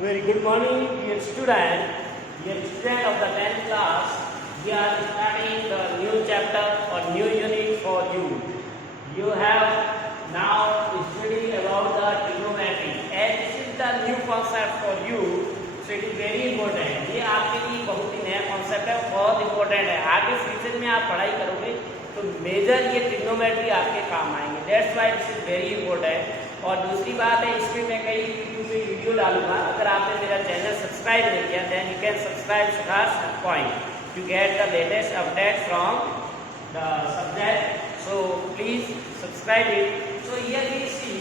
Very good morning, dear student of the 10th class. We are starting the new chapter or new unit for you. You have now studied about the trigonometry, and this is the new concept for you. So it is very important. ये आपके लिए बहुत ही नया concept है, बहुत important है. आगे future में आप पढ़ाई करोगे तो मेजर ये ट्रिग्नोमेट्री आपके काम आएंगे. That's why this is very important. और दूसरी बात है, इसमें मैं कई यूट्यूब पे वीडियो डालूंगा. अगर आपने मेरा चैनल सब्सक्राइब नहीं किया then you can subscribe Sukhas point to get the latest update from the subject. So please subscribe it. So here we see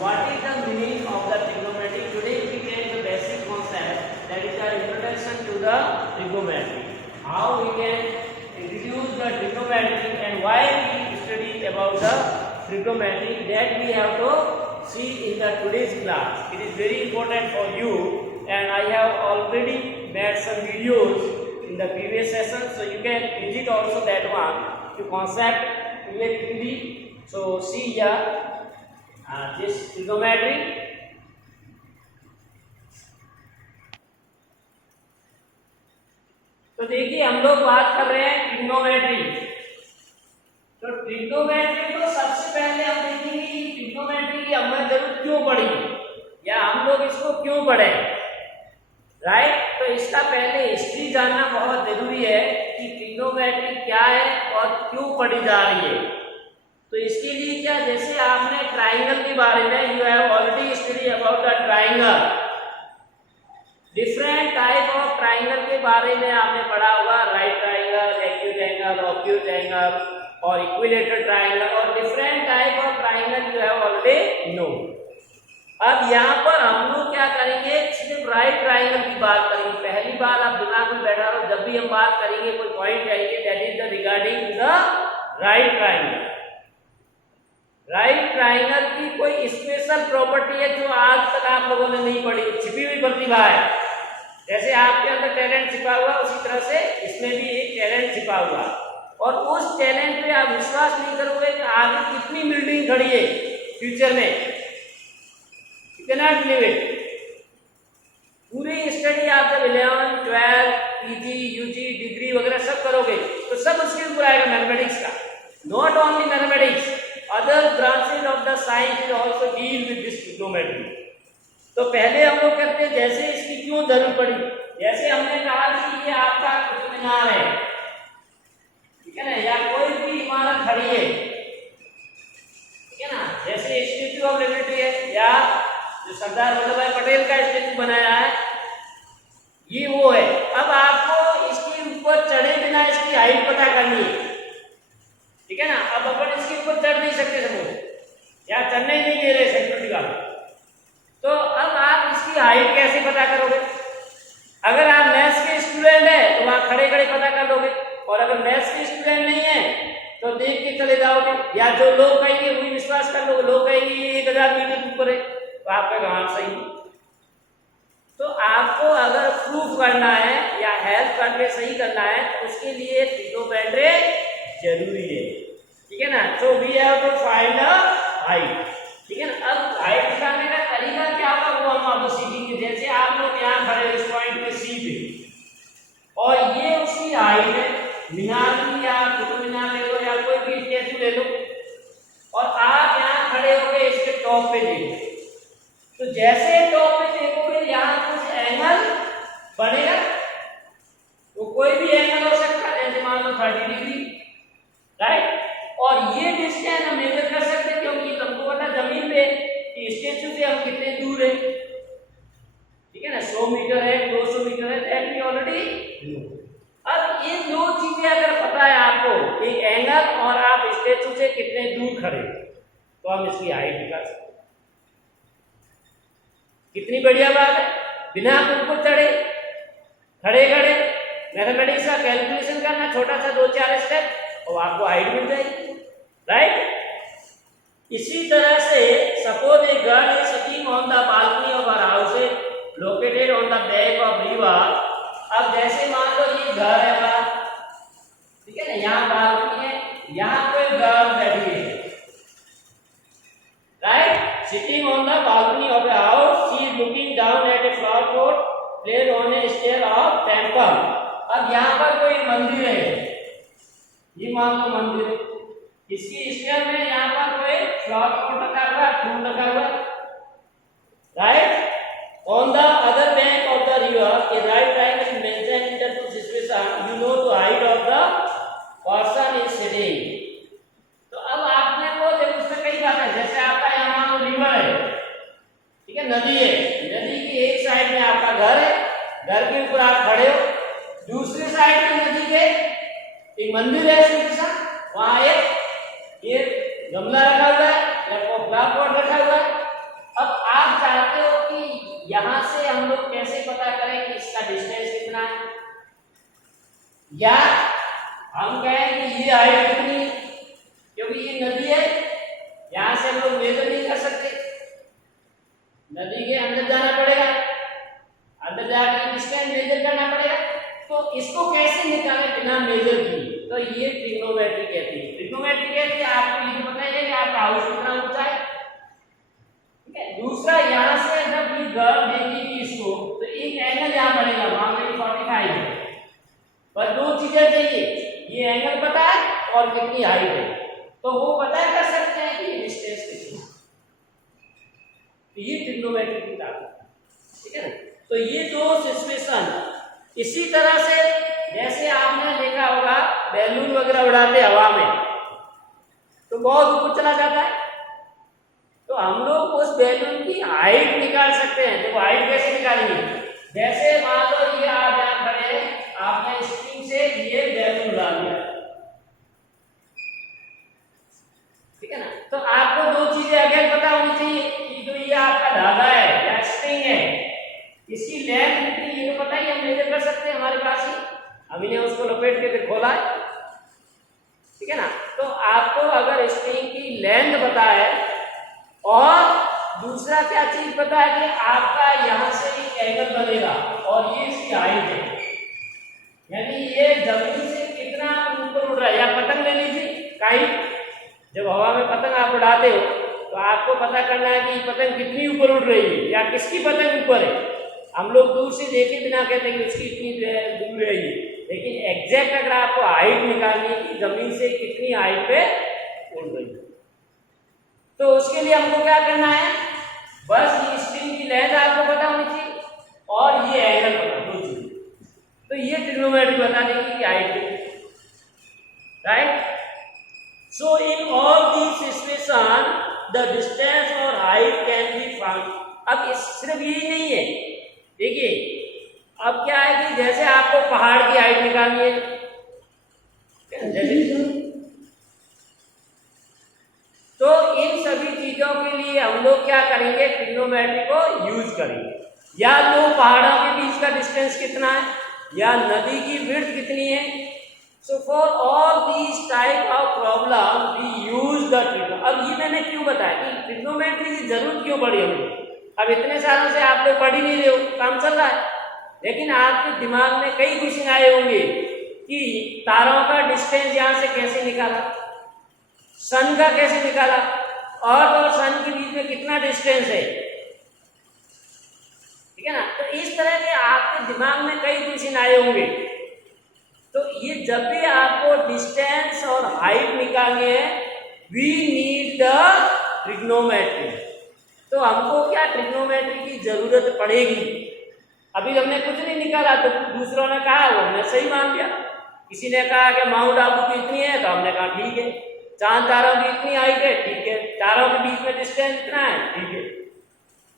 what is the meaning of the trigonometry. Today we get the basic concept, that is the introduction to the trigonometry. How we can introduce the trigonometry and why we study about the trigonometry, that we have to see in the today's class. It is very important for you, and I have already made some videos in the previous session, so you can visit also that one to concept clearly. So see here this trigonometry. तो देखिए हम लोग बात कर रहे हैं trigonometry. तो trigonometry को सबसे पहले हम देखेंगे कि ट्रिग्नोमेट्री की हमें जरूरत क्यों पड़ी या हम लोग इसको क्यों पढ़े. राइट. तो इसका पहले हिस्ट्री जानना बहुत जरूरी है कि ट्रिग्नोमेट्री क्या है और क्यों पढ़ी जा रही है. तो इसके लिए क्या, जैसे आपने ट्राइंगल के बारे में you have already study about the triangle. Different type of triangle के बारे में आपने पढ़ा होगा. Right triangle, acute angle, obtuse angle और इक्विलेटरल ट्राइंगल और different type of triangle you have already know. अब यहाँ पर हम लोग क्या करेंगे, सिर्फ राइट ट्राइंगल की बात करेंगे. पहली बार आप दिमाग में बैठा रहो, जब भी हम बात करेंगे कोई पॉइंट आएंगे that is the regarding the right triangle. Right triangle की कोई स्पेशल प्रॉपर्टी है जो आज तक आप लोगों ने नहीं पढ़ी, छिपी हुई प्रतिभा है. जैसे आपके अंदर टैलेंट छिपा हुआ उसी तरह से इसमें भी एक टैलेंट छिपा हुआ, और उस टैलेंट पे आप विश्वास नहीं करोगे कि आगे कितनी बिल्डिंग खड़ी है फ्यूचर में. You can not believe it. पूरी स्टडी आप जब 11, 12, पीजी, यूजी, डिग्री वगैरह सब करोगे तो सब उसके ऊपर आएगा मैथमेटिक्स का. Not only mathematics, other branches of the science will also deal with this trigonometry. तो पहले हम लोग करते हैं जैसे इसकी क्यों जरूरत पड़ी. जैसे हमने कहा कि ये आपका कुतुब मीनार है, ठीक है ना, या कोई भी इमारत खड़ी है, ठीक है ना, जैसे स्टैच्यू ऑफ लिबर्टी है या जो सरदार वल्लभ भाई पटेल का स्टैच्यू बनाया है, ये वो है. अब आपको इसके ऊपर चढ़े बिना इसकी हाइट पता करनी है, ठीक है ना. अब अपन इसके ऊपर चढ़ नहीं सकते सब या चढ़ने ही नहीं दे रहे सिक्योरिटी गार्ड, तो अब आप इसकी हाइट कैसे पता करोगे. अगर आप मैथ्स के स्टूडेंट है तो वहां खड़े खड़े पता कर लोगे, और अगर मैथ्स के स्टूडेंट नहीं है तो देख के चले जाओगे, या जो लोग कहेंगे वही विश्वास कर लोगे. लोग कहेंगे ये 1000 मीटर ऊपर है तो आपका कहाँ सही. तो आपको अगर प्रूफ करना है या हेल्प करके सही करना है तो उसके लिए ट्रिग्नोमेट्री जरूरी है, ठीक है ना. So we have to find the height, ठीक है ना. अब हाइट निकालने का तरीका क्या होगा वो हम आपको सीखेंगे. जैसे आप लोग यहाँ खड़े इस पॉइंट पे सी पे, और ये उसकी हाइट है मीनार की, या कुतुब मीनार ले लो या कोई भी स्टैच्यू ले लो, और आप यहाँ खड़े होके इसके टॉप पे देखो. तो जैसे टॉप पे देखोगे यहाँ कुछ एंगल बनेगा, तो कोई भी एंगल हो सकता है, जैसे मान लो 30 डिग्री, राइट. और ये डिस्टेंस हम मेजर कर सकते हैं क्योंकि हमको पता जमीन पे कि स्टैच्यू से हम कितने दूर है, ठीक है ना. 100 मीटर है, 200 मीटर है, दैट वी ऑलरेडी नो. अब ये दो चीजें अगर पता है आपको, एक एंगल और आप स्टैच्यू से कितने दूर खड़े, तो हम इसकी हाइट निकाल सकते हैं. कितनी बढ़िया बात है. बिना ऊपर चढ़े खड़े खड़े मैथमेटिक्स का कैलकुलेशन करना, छोटा सा 2-4 स्टेप और आपको हाइट मिल जाएगी, राइट. इसी तरह से suppose a girl is sitting on the balcony of her house located on the bank of river. अब जैसे मान लो ये घर है हमारा, ठीक है ना, यहाँ बालकनी है, यहाँ कोई गर्ल बैठी है, right. sitting on the balcony of a house, she is looking down at a flower place on a stair of temple. अब यहाँ पर कोई मंदिर है, ये मान लो मंदिर है, इसकी स्टेयर में यहाँ पर कोई फ्लावर पॉट रखा हुआ है, फूल रखा हुआ है, right. On the other bank of the river A right triangle is mentioned in the two situation, you know the height of the person is sitting. तो अब आपने को देखो उसमें कई बात है, जैसे आपका यहाँ मान लो रिवर है, ठीक है, नदी है, नदी की एक साइड में आपका घर है, घर के ऊपर आप खड़े हो, दूसरी साइड में नदी के एक मंदिर है, वहां एक ये गमला रखा हुआ है या फ्लावर पॉट रखा हुआ है। अब आप चाहते हो कि यहां से हम लोग कैसे पता करें कि इसका डिस्टेंस कितना है, या हम कहें कि ये हाइट कितनी है, क्योंकि ये नदी है, यहां से हम लोग मेजर नहीं कर सकते, नदी के अंदर जाना पड़ेगा, अंदर जाकर डिस्टेंस मेजर करना पड़ेगा। तो इसको कैसे निकालें बिना मेजर किए, तो ये ट्रिग्नोमेट्री कहती है। ट्रिग्नोमेट्री कहती है आपको ये पता है कि आपका हाउस कितना ऊंचा है, ठीक है। दूसरा, यहाँ से जब ये गर्ल देखेगी इसको तो एक एंगल यहाँ बनेगा, मान लो 45 है, पर दो चीजें चाहिए, ये एंगल पता है और कितनी हाइट है, तो वो पता कर सकते हैं कि डिस्टेंस कितना है। तो ये ट्रिग्नोमेट्री की ताकत, ठीक है ना। तो ये दो सिचुएशन, इसी तरह से जैसे आपने देखा होगा बैलून वगैरह उड़ाते हवा में तो बहुत ऊपर चला जाता है, तो हम लोग उस बैलून की हाइट निकाल सकते हैं। तो हाइट कैसे निकालेंगे, जैसे मान लो ये आप यहाँ खड़े हैं, आपने स्प्रिंग से ये बैलून उड़ा दिया, ठीक है ना। तो आपको दो चीजें अगर पता होनी चाहिए कि जो ये आपका धागा है या स्प्रिंग है, इसकी लेंथ कितनी ये तो पता ही, हम मेजर कर सकते हैं, हमारे पास ही, अभी ने उसको लपेट के फिर खोला है, ठीक है ना। तो आपको अगर स्प्रिंग की लेंथ पता है और दूसरा क्या चीज पता है कि आपका यहां से एक एंगल बनेगा और ये इसकी हाइट है, यानी ये जमीन से कितना ऊपर उड़ रहा है। या पतंग ले लीजिए, काइट, जब हवा में पतंग आप उड़ाते हो तो आपको पता करना है कि पतंग कितनी ऊपर उड़ रही है या किसकी पतंग ऊपर है। हम लोग दूर से देखे बिना कहते हैं कि उसकी इतनी दूर है ये, लेकिन एग्जैक्ट अगर आपको हाइट निकालनी है कि जमीन से कितनी हाइट पे उड़ रही है, तो उसके लिए हमको क्या करना है, बस ये स्प्रिंग की लेंथ आपको पता होनी चाहिए और ये एंगल पता होनी चाहिए, तो ये ट्रिग्नोमेट्री बता देगी कि हाइट कितनी, right. So in all these situation the distance और हाइट कैन बी फाउंड। अब सिर्फ यही नहीं है, देखिए अब क्या है कि जैसे आपको पहाड़ की हाइट निकालनी है, जैसे तो इन सभी चीजों के लिए हम लोग क्या करेंगे, ट्रिग्नोमेट्री को यूज करेंगे। या तो पहाड़ों के बीच का डिस्टेंस कितना है, या नदी की विड्थ कितनी है। So for all these type of problem we use the trigno. अब ये मैंने क्यों बताया कि ट्रिग्नोमेट्री की जरूरत क्यों पड़ी हमको। अब इतने सालों से आप लोग पढ़ ही नहीं रहे हो, काम चल रहा है, लेकिन आपके दिमाग में कई क्वेश्चन आए होंगे कि तारों का डिस्टेंस यहाँ से कैसे निकाला, सन का कैसे निकाला, और सन के बीच में कितना डिस्टेंस है, ठीक है ना। तो इस तरह के आपके दिमाग में कई क्वेश्चन आए होंगे। तो ये जब भी आपको डिस्टेंस और हाइट निकालनी है, वी नीड द ट्रिग्नोमेट्री। तो हमको क्या ट्रिग्नोमेट्री की जरूरत पड़ेगी। अभी हमने कुछ नहीं निकाला तो दूसरों ने कहा, वो हमने सही मान लिया। किसी ने कहा कि माउंट आबू की इतनी है, तो हमने कहा ठीक है। चांद तारों की इतनी हाइट है, ठीक है। तारों के बीच में डिस्टेंस इतना है, ठीक है।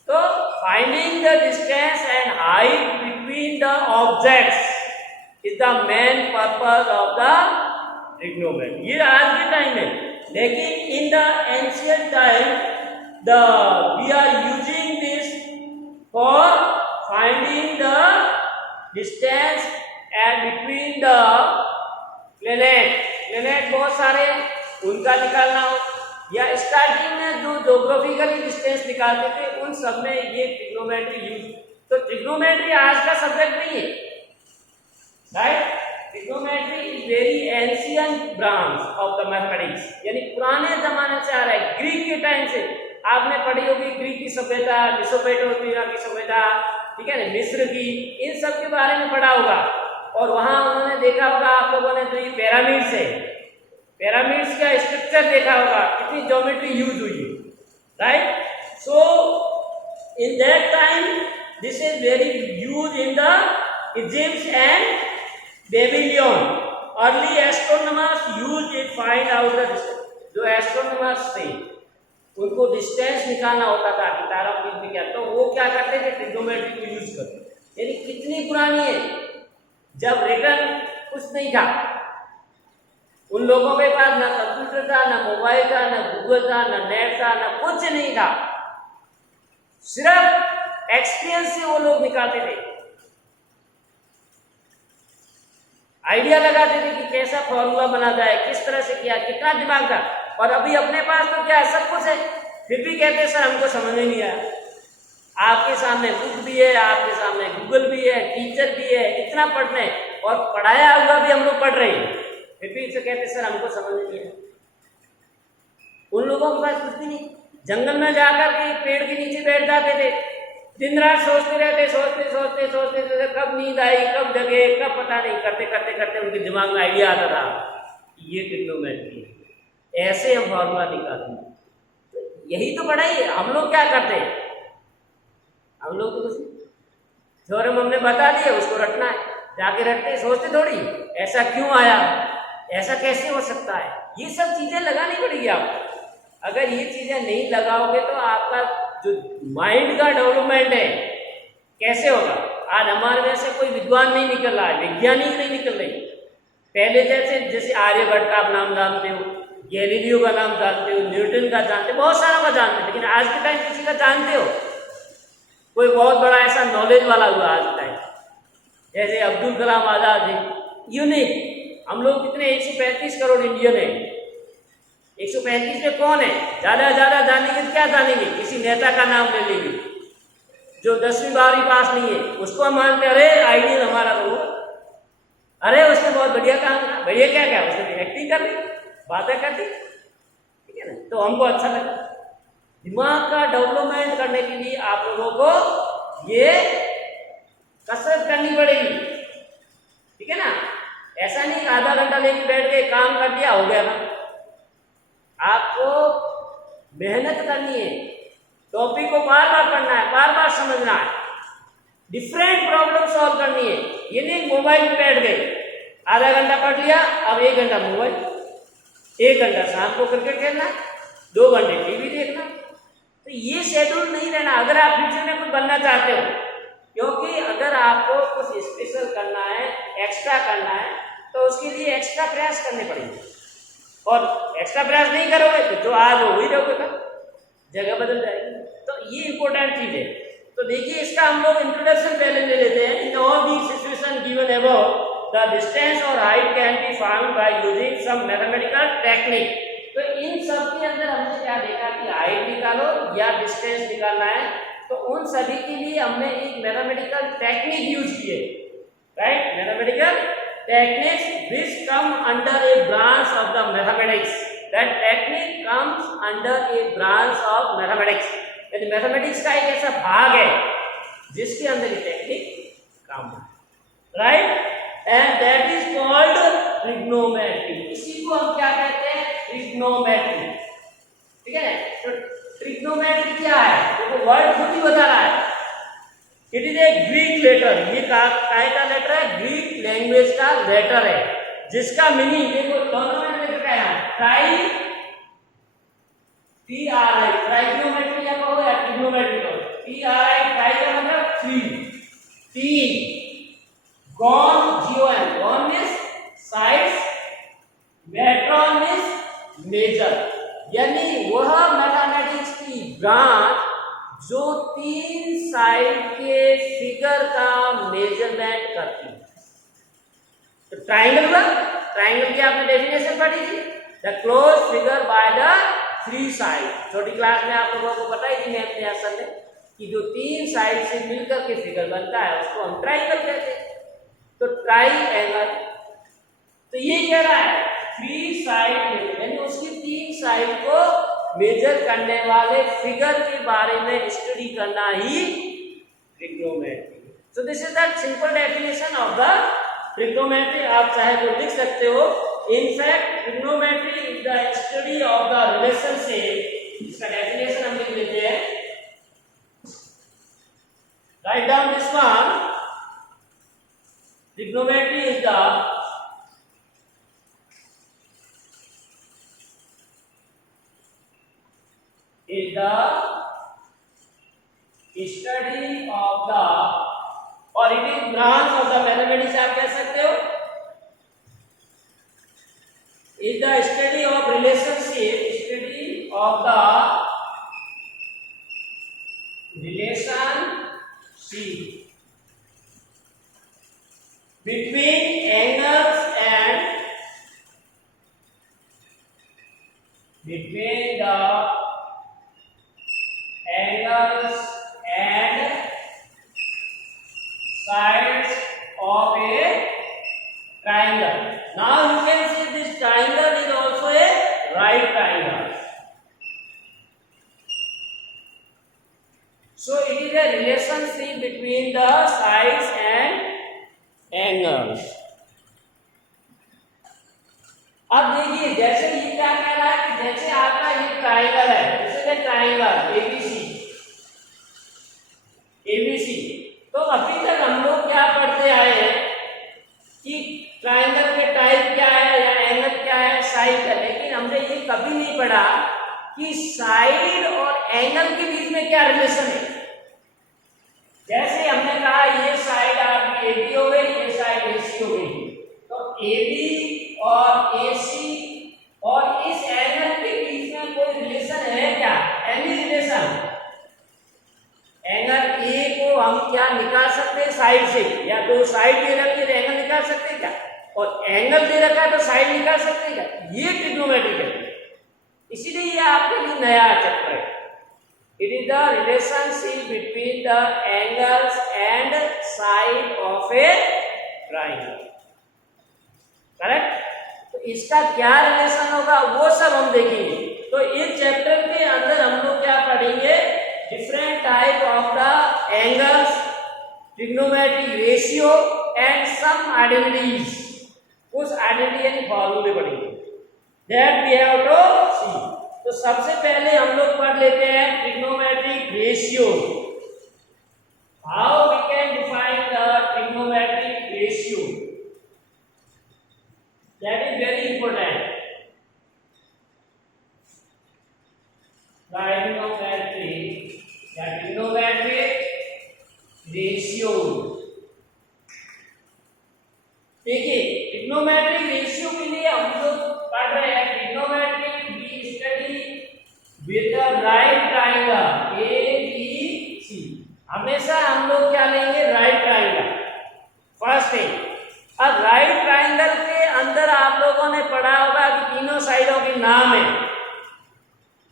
तो finding the distance and height between the objects is the main purpose of the trigonometry. ये आज के टाइम में, लेकिन in the ancient time we are using this for finding the distance and between the planet बहुत सारे, उनका निकालना हो, या स्टार्टिंग में जो ज्योग्राफिकली डिस्टेंस निकालते थे उन सब में ये ट्रिग्नोमेट्री यूज। तो ट्रिग्नोमेट्री आज का सब्जेक्ट नहीं है, right. Trigonometry is very ancient branch of the mathematics, यानी पुराने जमाने से आ रहा है, ग्रीक के टाइम से। आपने पढ़ी होगी ग्रीक की सभ्यता, मेसोपोटामिया की सभ्यता, ठीक है ना, मिस्र की, इन सब के बारे में पढ़ा होगा। और वहां उन्होंने देखा होगा आप लोगों ने, जो ये पिरामिड्स है, पिरामिड्स का स्ट्रक्चर देखा होगा, कितनी ज्योमेट्री यूज हुई है, right. So in that time this is very use in the Egypt and Babylon. Early astronomers use it find out the distance. जो एस्ट्रोनॉमर्स थे उनको डिस्टेंस निकालना होता था कि तारा पृथ्वी क्या, तो वो क्या करते थे, ट्रिग्नोमेट्री को यूज करते। यानी कितनी पुरानी है, जब रिटर्न कुछ नहीं था, उन लोगों के पास ना कंप्यूटर था, ना मोबाइल था, ना गूगल था, ना नेट था, ना कुछ नहीं था, सिर्फ एक्सपीरियंस से वो लोग निकालते थे, आइडिया लगाते थे कि कैसा फॉर्मूला बना जाए, किस तरह से किया, कितना दिमाग था। और अभी अपने पास तो क्या सब कुछ है, फिर भी कहते हैं सर हमको समझ में नहीं आया। आपके सामने बुक भी है, आपके सामने गूगल भी है, टीचर भी है, इतना पढ़ने और पढ़ाया हुआ भी हम लोग पढ़ रहे हैं, फिर भी इसे कहते सर हमको समझ में नहीं आया। उन लोगों के पास कुछ भी नहीं, जंगल में जाकर के पेड़ के नीचे बैठ जाते थे, दिन रात सोचते रहते, सोचते सोचते सोचते सोचते कब नींद आई, कब जगे, कब पता नहीं, करते करते करते उनके दिमाग में आइडिया आता था ये ट्रिग्नोमेट्री है, ऐसे हम फॉर्मूला निकालते हैं। तो यही तो पढ़ाई है। हम लोग क्या करते हैं, हम लोग तो कुछ थ्योरम हमने बता दिया, उसको रटना है, जाके रटते, सोचते थोड़ी ऐसा क्यों आया, ऐसा कैसे हो सकता है, ये सब चीजें लगानी पड़ेगी आपको। अगर ये चीजें नहीं लगाओगे तो आपका जो माइंड का डेवलपमेंट है कैसे होगा। आज हमारे में से कोई विद्वान नहीं निकल रहा है, वैज्ञानिक नहीं निकल रही। पहले जैसे आर्यभट्ट का आप नाम जानते हो, गैलीलियो का नाम जानते हो, न्यूटन का जानते हो, बहुत सारा का जानते हो, लेकिन आज के टाइम किसी का जानते हो कोई बहुत बड़ा ऐसा नॉलेज वाला हुआ आज के टाइम, जैसे अब्दुल कलाम आजाद है, यूनिक। हम लोग कितने 135 करोड़ इंडियन है, 135 में कौन है, ज्यादा ज्यादा जानेंगे तो क्या जानेंगे, किसी नेता का नाम ले लेंगे जो 10वीं 12वीं पास नहीं है, उसको हम मानते, अरे आइडियल हमारा तो, अरे उसने बहुत बढ़िया काम किया, बढ़िया क्या क्या, उसने एक्टिंग कर ली, बातें कर दी, ठीक है ना, तो हमको अच्छा लगा। दिमाग का डेवलपमेंट करने के लिए आप लोगों को ये कसरत करनी पड़ेगी, ठीक है ना। ऐसा नहीं आधा घंटा लेके बैठ के काम कर दिया हो गया ना, आपको मेहनत करनी है, टॉपिक को बार बार पढ़ना है, बार बार समझना है, डिफरेंट प्रॉब्लम सॉल्व करनी है। ये नहीं मोबाइल पे बैठ गए, आधा घंटा पढ़ लिया, अब 1 घंटा मोबाइल, 1 घंटा शाम को क्रिकेट खेलना, 2 घंटे टीवी देखना, तो ये शेड्यूल नहीं रहना अगर आप फ्यूचर में कुछ बनना चाहते हो। क्योंकि अगर आपको कुछ स्पेशल करना है, एक्स्ट्रा करना है, तो उसके लिए एक्स्ट्रा प्रयास करने पड़ेंगे, और एक्स्ट्रा प्रयास नहीं करोगे तो जो आज हो वही रहोगे, जगह बदल जाएगी। तो ये इंपॉर्टेंट चीज है। तो देखिए इसका हम लोग इंट्रोडक्शन पहले ले लेते हैं। In all the situation given above the distance और height can be found by using some mathematical technique. तो इन सब के अंदर हमने क्या देखा कि हाइट निकालो या डिस्टेंस निकालना है, तो उन सभी के लिए हमने एक मैथमेटिकल टेक्निक यूज की है, right. Mathematical techniques which come under a branch of the mathematics. That technique comes under a branch of mathematics. यानी मैथमेटिक्स का एक ऐसा भाग है जिसके अंदर ये टेक्निक काम है, right. And that is called trigonometry. इसी को हम क्या कहते हैं, ट्रिग्नोमेट्री, ठीक है। तो ट्रिग्नोमेट्री क्या है, देखो वर्ड खुद ही बता रहा है। It is a Greek letter, ये काय का लेटर है, ग्रीक लैंग्वेज का लेटर है, जिसका मीनिंग देखो दोनों में लेटर क्या है, ट्राई, TRI, ट्राइगोनोमेट्री या कहो या ट्रिग्नोमेट्री कहो, TRI, ट्राई का मतलब 3, gon, GON, gon means sides, metron means measure, यानी वह मैथमेटिक्स की ब्रांच जो 3 साइड के फिगर का मेजरमेंट करती है। तो ट्राइंगल का, ट्राइंगल की आपने डेफिनेशन पढ़ी थी, the close figure by the 3 side. छोटी क्लास में आप लोगों को बताई थी मैं अपने असल में कि जो 3 साइड से मिलकर के फिगर बनता है उसको हम ट्राइंगल कहते हैं। तो ट्राइंगल, तो ये कह रहा है 3 साइड, यानी उसकी 3 साइड को मेजर करने वाले फिगर के बारे में स्टडी करना ही trigonometry. So this is the simple definition of the trigonometry. आप चाहे तो लिख सकते हो. In fact, trigonometry is the study of the relationship. इसका definition हम लिख लेते हैं. Write down this one. Trigonometry is the study of the, or it is branch of the mathematics. आप कह सकते हो. Is the study of relationship, study of the relationship between angles and between the angles and sides of a triangle. Now you can see this triangle is also a right triangle. So it is a relationship between the sides and angles. अब देखिए, जैसे ये क्या कह रहा है कि जैसे आपका ये ट्राइंगल है, जैसे ट्राइंगल एबीसी, तो अभी तक हम लोग क्या पढ़ते आए हैं कि ट्राइंगल के टाइप क्या है या एंगल क्या है, साइड है. लेकिन हमने ये कभी नहीं पढ़ा कि साइड और एंगल के बीच में क्या रिलेशन है. जैसे हमने कहा ये साइड आपकी एबी हो गई, ये साइड एसी हो गई, तो एबी और एसी और इस एंगल के बीच में कोई रिलेशन है क्या? Any relation? एंगल ए को हम क्या निकाल सकते हैं साइड से, या तो साइड दे रखी है तो एंगल निकाल सकते हैं क्या, और एंगल दे रखा है तो साइड निकाल सकते हैं क्या? ये ट्रिग्नोमेट्री है. इसीलिए ये आपके लिए नया चैप्टर है. It is the relationship between the angles and side of A triangle. Correct? तो इसका क्या रिलेशन होगा वो सब हम देखेंगे. तो इस चैप्टर के अंदर हम लोग क्या पढ़ेंगे? Different type of the angles, trigonometric ratio and some identities. कुछ आइडेंटिटी यानी फॉर्मूले पढ़ेंगे. That we have to see. तो सबसे पहले हम लोग पढ़ लेते हैं trigonometric ratio. How we can define the trigonometric ratio. That is very important. Trigonometric ratio. देखिए, ट्रिग्नोमेट्रिक रेशियो के लिए हम लोग पढ़ रहे हैं trigonometric we study with the right triangle ABC. हमेशा हम लोग क्या लेंगे? Right triangle first thing. अब राइट ट्राइंगल के अंदर आप लोगों ने पढ़ा होगा कि तीनों साइडों के नाम है.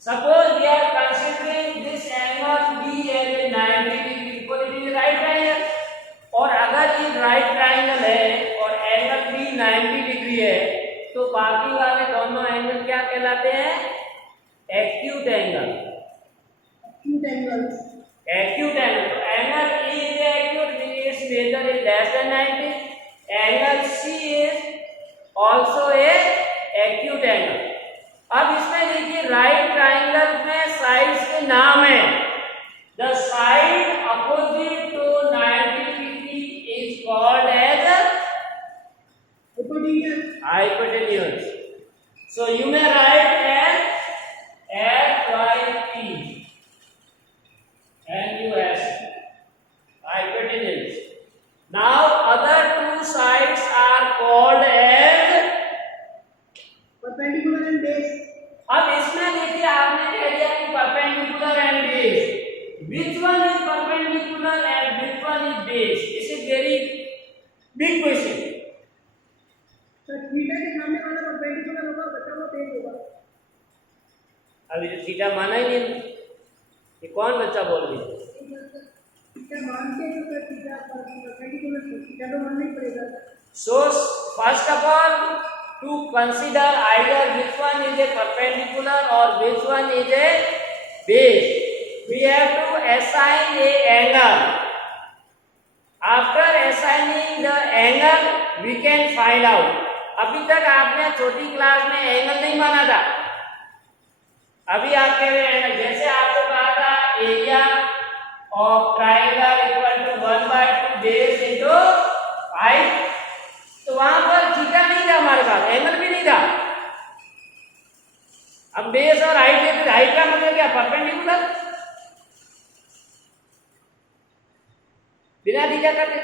Suppose we are considering this angle B as a 90 degree, equal it is right triangle. और अगर ये राइट ट्राइंगल है और एंगल बी 90 डिग्री है, तो बाकी वाले दोनों एंगल क्या कहलाते हैं? Acute angle. Acute angle. Angle A is acute, its measure is less than 90. Angle C is also a acute angle. अब इसमें देखिए राइट ट्राइंगल में साइड्स के नाम है. The side opposite to 90 degree is called as hypotenuse. So you may write as HYP and US, hypotenuse. Now other two sides are called as perpendicular and base. अब इसमें देखिए आपने कह दिया कि perpendicular and base. Which one is perpendicular and which one is base? This is very big question. तो theta के सामने वाला परपेंडिकुलर होगा, बचा हुआ बेस होगा. अभी तो थीटा माना ही नहीं. ये कौन बच्चा बोल रही है? थीटा मानते हैं तो थीटा परपेंडिकुलर थीटा तो मानना ही पड़ेगा. So first of all, to consider either which one is a perpendicular or which one is a base, we have to assign a angle. Angle we can find out. अभी तक आपने छोटी class में angle नहीं माना था, अभी आप कह रहे हैं एंगल। जैसे आपको कहा था area of triangle equal to 1/2 base into height, तो वहां पर थीटा नहीं था हमारे पास, एंगल भी नहीं था। अब बेस और हाइट लेते, हाइट का मतलब क्या, परपेंडिकुलर, बिना थीटा करते।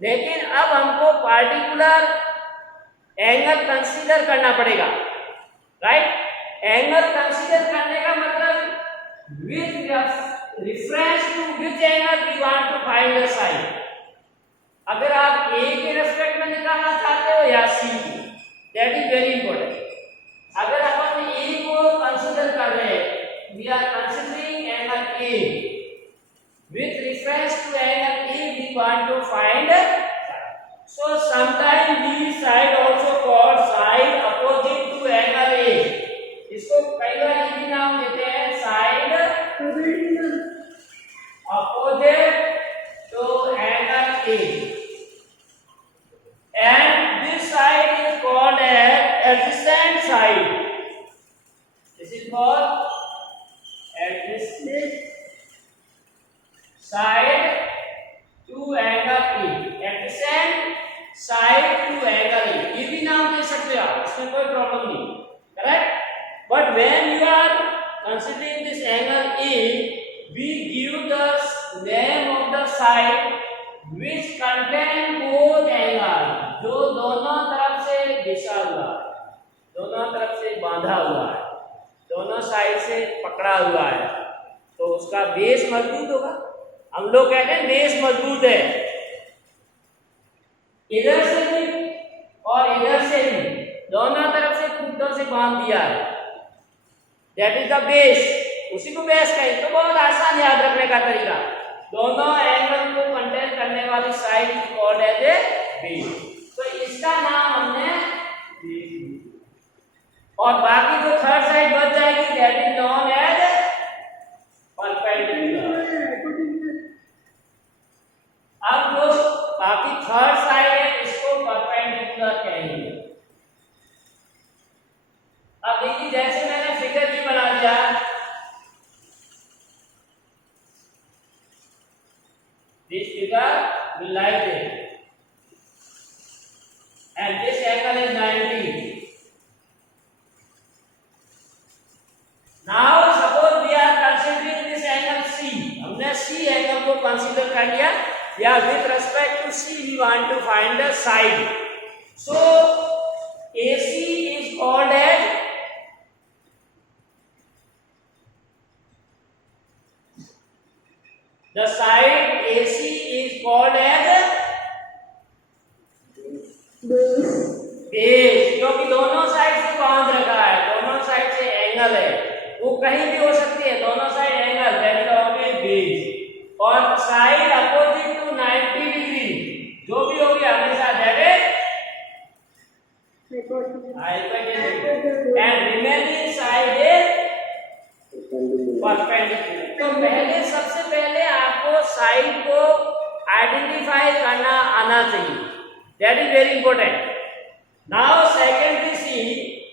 लेकिन अब हमको पार्टिकुलर एंगल कंसीडर करना पड़ेगा, राइट। एंगल कंसीडर करने का मतलब with reference to which angle we want to find the side. अगर आप ए के रेस्पेक्ट में निकालना चाहते हो या C, that is very important. अगर अपन ए को कंसीडर कर रहे हैं, we are considering angle A, with reference to angle A we want to find, so sometimes this side also called side opposite to angle A, इसको कई बार ये भी नाम देते हैं side opposite to angle A, and this side is called as adjacent side. This is called adjacent side to angle E, adjacent side to angle E, ये भी नाम दे सकते हो आप, इसमें कोई प्रॉब्लम नहीं, correct. But when you are considering this angle E, we give the name of the side which contain both angle, जो दोनों तरफ से घिसा हुआ है, दोनों तरफ से बांधा हुआ है, दोनों साइड से पकड़ा हुआ है, तो उसका बेस मजबूत होगा। हम लोग कहते हैं बेस मजबूत है, इधर से भी और इधर से भी, दोनों तरफ से खूंटों से बांध दिया है, दैट इज द बेस, उसी को बेस कहें। तो बहुत आसान याद रखने का तरीका, दोनों एंगल को कंटेन करने वाली side is called as a base. तो इसका नाम हमने, और बाकी जो थर्ड साइड बच जाएगी that is known as perpendicular. अब जो बाकी थर्ड साइड है इसको परपेंडिकुलर कहेंगे। अब देखिए जैसे मैंने फिगर भी बना दिया, this figure will like this and this angle is 90। Now suppose we are considering this angle C, हमने सी एंगल को कंसीडर कर लिया, या with respect to C we want to find the side, so AC is called as the side AC is called as base, क्योंकि दोनों side से बांध रखा है, दोनों साइड से एंगल है, वो कहीं भी हो सकती है, दोनों side angle, that is always base. और साइड अपोजिट टू 90 डिग्री जो भी होगी हमेशा that is hypotenuse, and remaining side is perpendicular. तो पहले, सबसे पहले आपको साइड को आइडेंटिफाई करना आना चाहिए, that is very important. Now secondary see,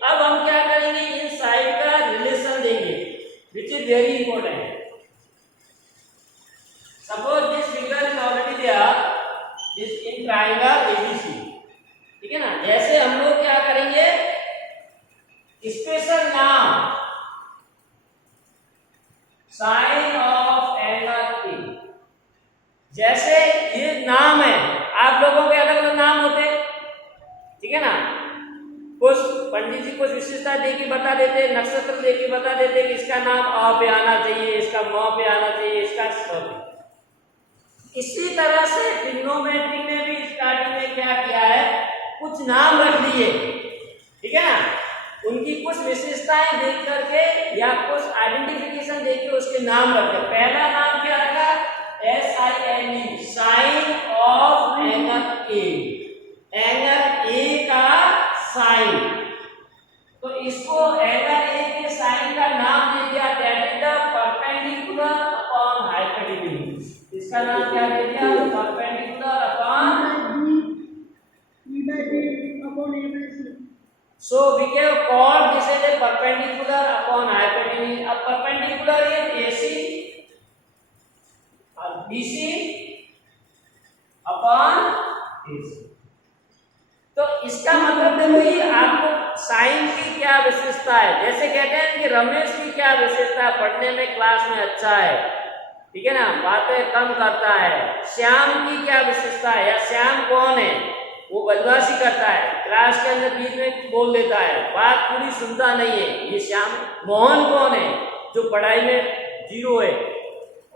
अब हम क्या करेंगे, इन साइड का रिलेशन देंगे which is very important. Suppose this figure is already there, this in triangle ABC, ठीक है ना। जैसे हम लोग क्या करेंगे, स्पेशल नाम साइन ऑफ एंगल ए, जैसे ये नाम है, आप लोगों के अलग अलग नाम होते हैं, ठीक है ना। कुछ पंडित जी कुछ विशेषता दे के बता देते, नक्षत्र दे के बता देते कि इसका नाम अ पे आना चाहिए, इसका म पे आना चाहिए, इसका स पे। इसी तरह से ट्रिग्नोमेट्री में भी स्टार्टिंग में क्या किया है, कुछ नाम रख दिए, ठीक है ना। उनकी कुछ विशेषताएं देख करके या कुछ आइडेंटिफिकेशन देके उसके नाम रखे। पहला नाम क्या रखा, SINE, sine of angle A, angle A का साइन। तो इसको एंगल ए के साइन का नाम दे दिया, that is the perpendicular upon hypotenuse. इसका नाम क्या दे दिया, perpendicular upon upon AC. So we can call this as a perpendicular upon hypotenuse. A perpendicular is AC और BC upon AC. तो इसका मतलब देखो ये आपको साइन की क्या विशेषता है, जैसे कहते हैं कि रमेश की क्या विशेषता है, पढ़ने में क्लास में अच्छा है, ठीक है ना, बातें कम करता है। श्याम की क्या विशेषता है, या श्याम कौन है, वो बदमाशी करता है, क्लास के अंदर बीच में बोल देता है, बात पूरी सुनता नहीं है, ये श्याम। मोहन कौन है, जो पढ़ाई में 0 है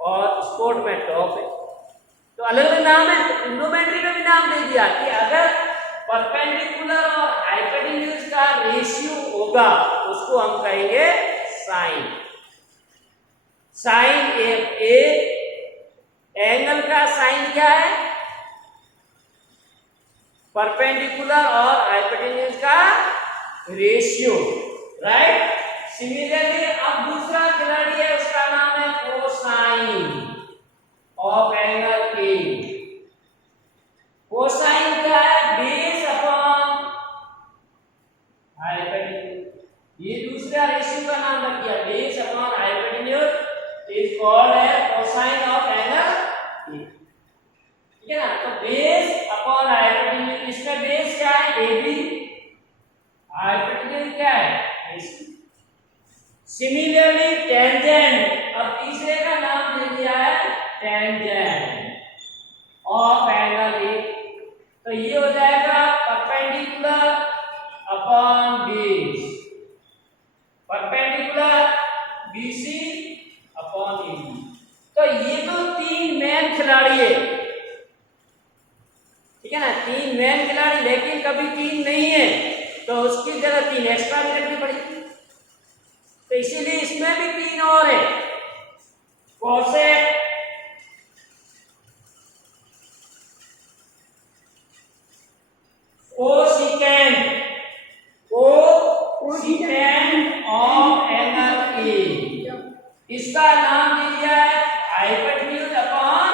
और स्पोर्ट में टॉप है। तो अलग अलग नाम है, तो ट्रिग्नोमेट्री में भी नाम दे दिया कि अगर परपेंडिकुलर और हाइपोटेन्यूज का रेशियो होगा उसको हम कहेंगे साइन। साइन ए एंगल का साइन क्या है, परपेंडिकुलर और हाइपोटेन्यूज का रेशियो, राइट। सिमिलरली अब दूसरा खिलाड़ी है, उसका नाम है cosine of angle A. Cosine क्या है, बेस अपॉन हाइपोटेन्यूज। ये दूसरा रेशियो का नाम रख दिया, base upon hypotenuse is called है कोसाइन ऑफ एंगल ए, ठीक है ना। तो बेस अपॉन हाइपोटेन्यूज, इसमें बेस क्या है, AB, हाइपोटेन्यूज क्या है, AC। सिमिलरली टेंजेंट, अब तीसरे का नाम दे दिया है टेंजेंट ऑफ एंगल ए। तो ये हो जाएगा perpendicular upon base, perpendicular BC upon AB। तो ये तो 3 मेन खिलाड़ी है, ठीक है ना, 3 मेन खिलाड़ी, लेकिन कभी 3 नहीं है तो उसकी जगह 3 एक्स्ट्रा भी रखनी पड़ेगी। तो इसीलिए इसमें भी 3 और है, cosec, cosecant, cosecant of angle ए। इसका नाम दे दिया है हाइपोटेन्यूज अपॉन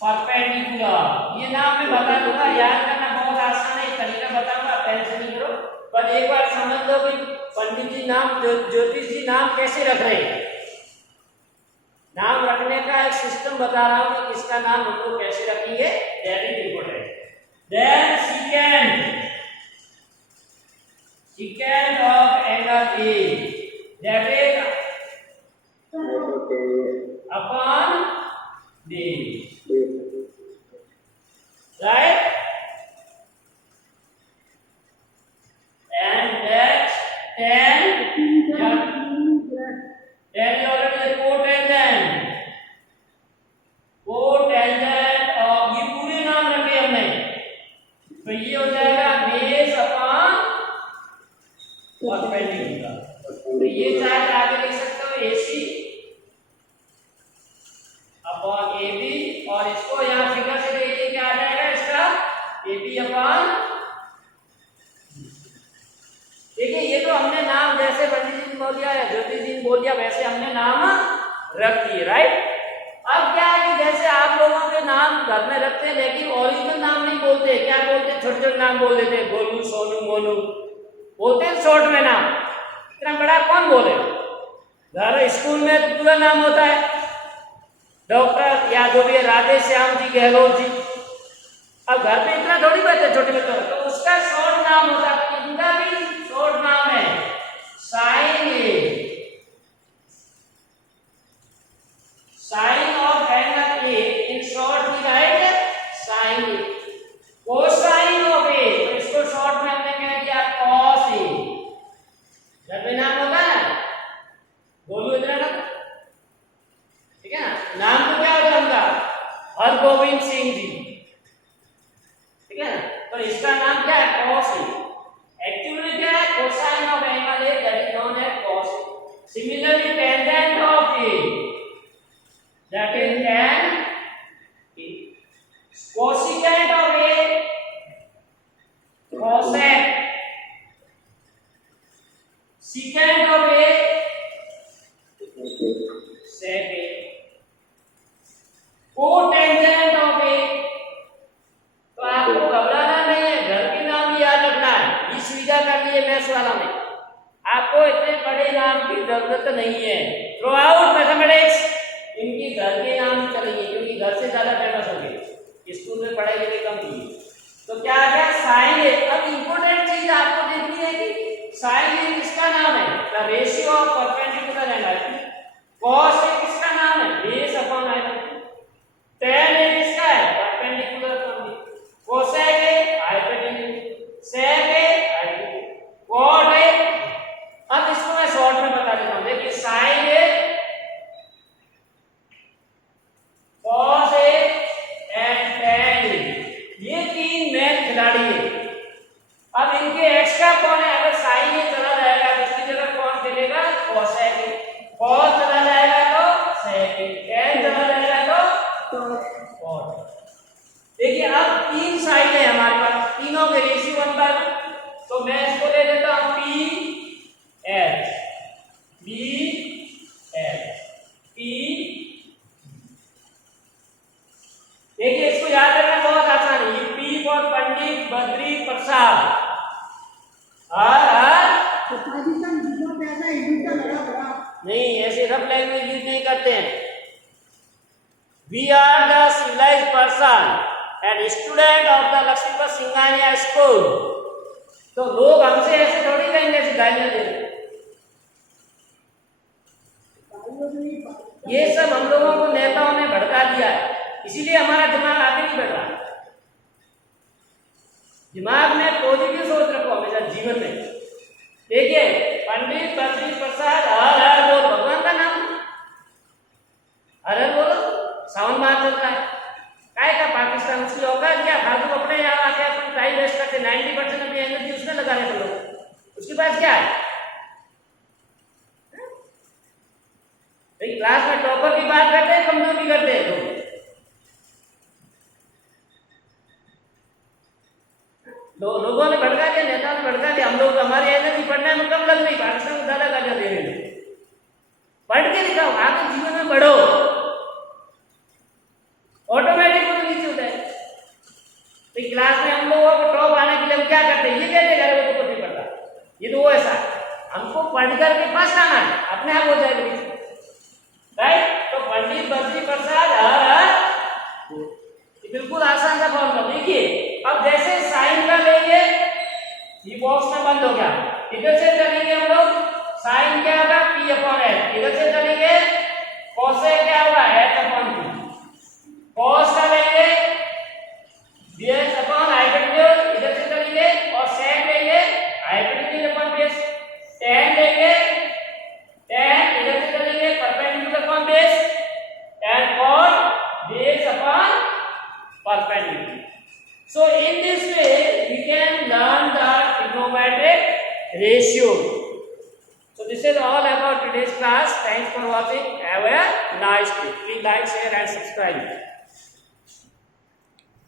परपेंडिकुलर। ये नाम मैं बता दूंगा, याद करना बहुत आसान है, तरीका बताऊंगा, टेंशन नहीं करो। पर एक बार समझ लो कि पंडित जी नाम, ज्योतिष जी नाम कैसे रख रहे हैं। नाम रखने का एक सिस्टम बता रहा हूं कि किसका नाम हम लोग कैसे रखेंगे, very important. Then secant of angle A, that is upon B, right? And that tan, then you already cotangent, cotangent of, ये पूरे नाम रखे हमने, तो ये हो जाएगा बेस अपॉन परपेंडिकुलर। तो ये चार्ट आगे लिख सकते हो AC अपॉन AB, और इसको यहाँ फिगर से देखिए क्या आ जाएगा, इसका AB अपॉन। देखिए ये तो हमने नाम जैसे पंडित जी ने बोल दिया या ज्योतिष जी ने बोल दिया वैसे हमने नाम रख दिए, राइट। अब क्या है कि जैसे आप लोगों के नाम घर में रखते हैं लेकिन ओरिजिनल नाम नहीं बोलते, क्या बोलते हैं, छोटे छोटे नाम बोल देते हैं, गोलू, सोनू, मोनू बोलते हैं शॉर्ट में नाम। इतना बड़ा कौन बोले, घर स्कूल में तो पूरा नाम होता है, डॉक्टर या जो भी है, राधे श्याम जी, गहलोत जी। अब घर पे इतना थोड़ी बच्चे छोटे बच्चे, तो उसका शॉर्ट नाम होता है, इनका भी शॉर्ट नाम है sine A. Sine of angle A in short we write sine A. Cosine of A, तो इसको शॉर्ट में हमने क्या किया, कॉस ए। जब भी नाम होता है ना, बोलू इधर ना, ठीक है ना, नाम तो क्या होगा उनका, हरगोविंद सिंह जी, ठीक है ना, तो इसका नाम क्या है, कॉस ए। एक्चुअली क्या है, cosine of angle A, that is known as cos A. Similarly tangent of A, that is tan A. Cosecant of A, cosec. Secant of A, sec A. Cotangent of A, तो आपको घबराना नहीं है, घर के नाम भी याद घर से ज्यादा फेमस हो गई, स्कूल में पढ़ाई लिखाई कम की। तो क्या आ गया साइन ए। अब इंपॉर्टेंट चीज आपको देखनी है कि साइन ए किसका नाम है, the ratio of perpendicular angle. Cos A किसका नाम है, base upon hypotenuse. tan A किसका है, perpendicular upon base. Cosec A hypotenuse, sec A hypotenuse, cot A. अब इसको मैं शॉर्ट में बता देता हूं, देखिए sine A, cos A and tan A, ये तीन मेन खिलाड़ी है। अब इनके एक्स्ट्रा कौन है, अगर साइन ए चला जाएगा तो इसकी जगह कौन खेलेगा, कोसेक ए। कॉस चला जाएगा तो सेक ए, tan चला जाएगा तो कॉट। देखिए अब तीन साइड है हमारे पास, तीनों के रेशियो 1/1। तो मैं इसको ले लेता हूं P H, B H, P. देखिए इसको याद रखना बहुत आसान है, ये P for Pandit Badri Prasad, position zero पे ऐसा इंडिविजुअल लगा बड़ा नहीं, ऐसे रफ लैंग्वेज यूज नहीं करते हैं। We are the civilized person and student of the Lakshmipat Singhania school. तो लोग हमसे ऐसे थोड़ी कहेंगे, ऐसे गालियां दे रहे। ये सब हम लोगों को नेताओं ने भड़का दिया है, इसीलिए हमारा दिमाग आगे नहीं बढ़ रहा। दिमाग में पॉजिटिव सोच रखो हमेशा जीवन में। देखिए पंडित बद्री प्रसाद, हर हर बोल भगवान का नाम, हर हर बोलो। सावन माह चल रहा है, काय का पाकिस्तान उसकी औकात क्या, फालतू अपने यहाँ आके अपन टाइम वेस्ट करते, 90% अपनी एनर्जी उसमें लगाने को लोग, उसके पास क्या है। क्लास में टॉपर की बात करते हैं, कमजोर की करते हैं लोगों ने भड़का दिया, नेता ने भड़का दिया। हम लोग हमारी एनर्जी पढ़ने में कम लग रही, पाकिस्तान को ज्यादा गालियां दे रहे हैं। पढ़ के दिखाओ, आगे जीवन में बढ़ो, ऑटोमेटिक वो नीचे होता है। तो क्लास में हम लोगों को टॉप आने के लिए हम क्या करते हैं, ये कहते हैं वो तो नहीं पढ़ता, ये तो वो ऐसा, हमको पढ़ करके फर्स्ट आना है, अपने आप हो जाएगा, राइट। तो पंडित बद्री प्रसाद हर हर, बिल्कुल आसान सा फॉर्मूला। देखिए अब जैसे साइन का लेंगे, ये बॉक्स में बंद हो गया, इधर से चलेंगे हम लोग, साइन क्या होगा, पी अपॉन एच। इधर से चलेंगे, कोसेक क्या होगा, एच अपॉन पी। कॉस का लेंगे, बेस अपॉन हाइपोटेन्यूज। इधर से चलेंगे और सेक लेंगे, हाइपोटेन्यूज अपॉन बेस। tan लेंगे, tan इधर से चलेंगे, perpendicular upon base. tan cot base upon perpendicular. So in this way we can learn the trigonometric ratio. So this is all about today's class. Thanks for watching. Have a nice day. Please like, share and subscribe.